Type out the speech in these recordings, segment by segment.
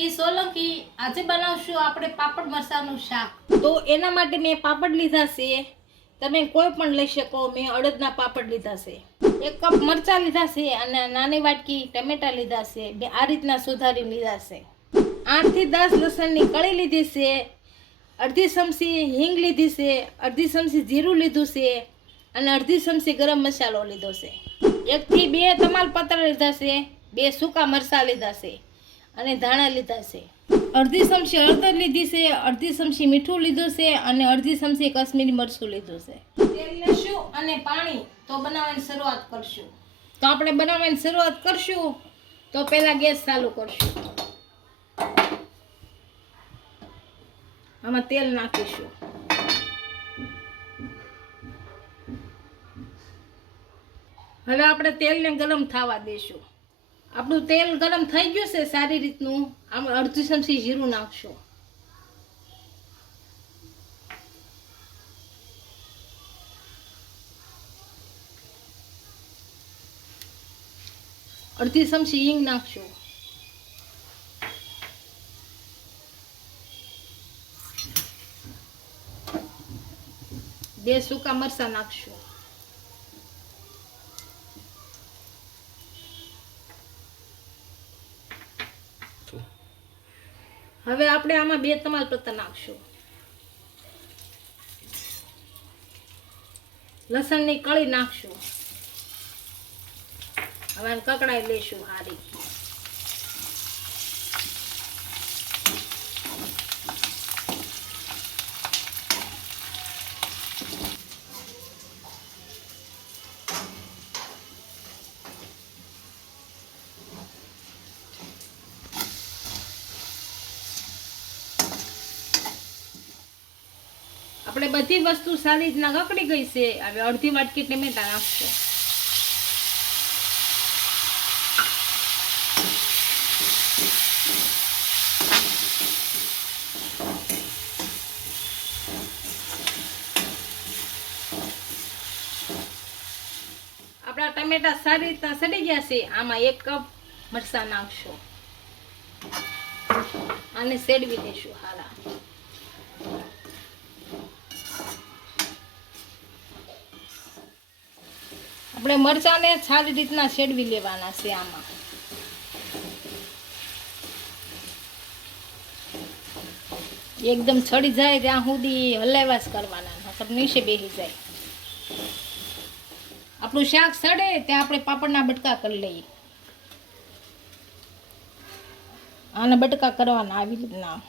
D Solanki આજે બનાવશું આપણે પાપડ મરસાનું શાક. તો એના માટે મેં પાપડ લીધા છે. તમે કોઈ પણ લઈ શકો, મેં અડદના પાપડ લીધા છે. એક કપ મરચાં લીધા છે અને નાની વાટકી ટમેટા લીધા છે. બે આ રીતના સુધારી લીધા છે. આઠથી દસ લસણની કળી લીધી છે. અડધી ચમચી હિંગ લીધી છે. અડધી ચમચી જીરું લીધું છે અને અડધી ચમચી ગરમ મસાલો લીધો છે. એકથી બે તમાલપત્ર લીધા છે. બે સૂકા મરચાં લીધા છે. અને ધાણા લીધા છે. અડધી ચમચી હળદર લીધી છે અડધી ચમચી મીઠું લીધું છે અને અડધી ચમચી કશ્મીરી મરચું લીધું છે. તેલ લેશું અને પાણી તો બનાવવાની શરૂઆત કરશું. તો આપણે બનાવવાની શરૂઆત કરશું તો પહેલાં ગેસ ચાલુ કરશું. આમાં તેલ નાખીશું. હવે આપણે તેલને ગરમ થવા દઈશું આપણું તેલ ગરમ થઈ ગયું છે સારી રીતનું. આમ અડધી ચમચી જીરું નાખશું. અડધી ચમચી હિંગ નાખશું. બે સૂકા મરચાં નાખશું. હવે આપણે આમાં બે તમાલપત્તા નાખશું. લસણની કળી નાખશું. હવે કકડાઈ લઈશું હારી. આપણે બધી વસ્તુ સારી રીતના કકડી ગઈ છે. હવે અડધી વાટકી ટમેટા નાખશે આપણા ટમેટા સારી રીતના સડી ગયા છે. આમાં એક કપ મરચાં નાખશો. આને સેડવી દઈશું હારા. આપણે મરચાંને સારી રીતના શેડવી લેવાના છે આમાં. એકદમ છડી જાય ત્યાં સુધી હલાવ્યા જ કરવાના નકર નીચે બેસી જાય. આપણું શાક સડે ત્યાં આપણે પાપડના બટકા કરી લઈએ. આના બટકા કરવાના આવી રીતના.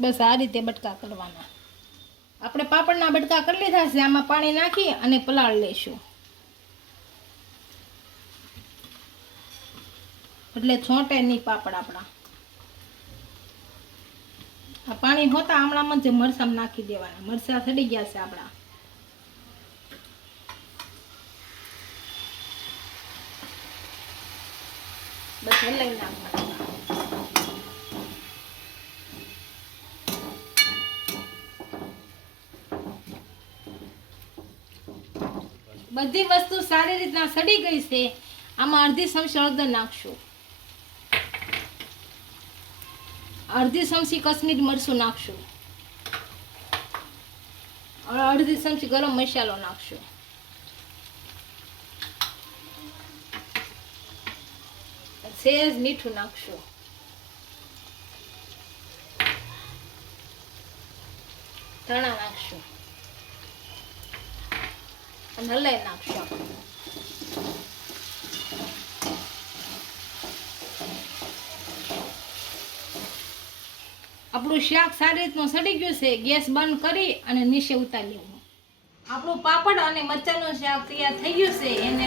બસ આ રીતે બટકા કરવાના. આપણે પાપડના બટકા કરી લીધા છે, આમાં પાણી નાખી અને પલાળ લઈશું એટલે છોટે નહીં પાપડ આપણા. આ પાણી હોતા હમણાંમાં જ મરસામ નાખી દેવાના. મરસા સડી ગયા છે આપણા. બસ હલાવી નાખવાના. બધી વસ્તુ સારી રીતના સડી ગઈ છે. આમાં અડધી ચમચી હળદર નાખશું. અડધી ચમચી કશ્મીર મરચું નાખશું. અડધી ચમચી ગરમ મસાલો નાખશું. સેજ મીઠું નાખશું. ધાણા નાખશું. અને હલાવી નાખશું. આપણે શાક સારી રીતનું સડી ગયું છે, ગેસ બંધ કરી અને નીચે ઉતારી લેવું. આપણું પાપડ અને મરચાંનું શાક તૈયાર થઈ ગયું છે, એને